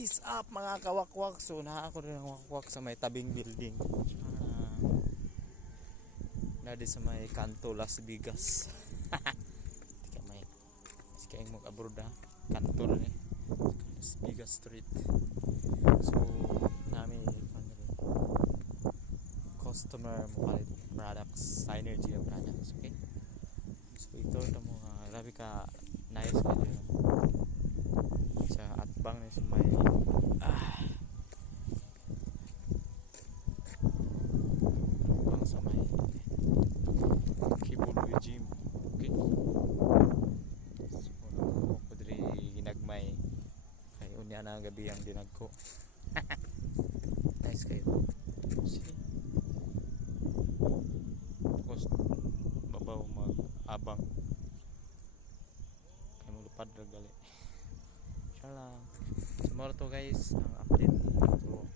Is up mga kawakwak. So na ako rin ang wakwak sa may tabing building. Nadi sa may kanto Las Vegas. Tika may kayong mag-abroad ha. Kanto rin eh. Las Vegas Street. So nami customer mo palit products, synergy of products, okay? So ito mga grabe ka nice ka din sa atbang na sa may atbang sa may keyboard with gym, okay? So ako diri ginagmay kay unya na gabi ang dinag ko. Nice kayo. See? Tapos babaw mag-abang kaya mulupad gali siya lang. So more to guys ang update. So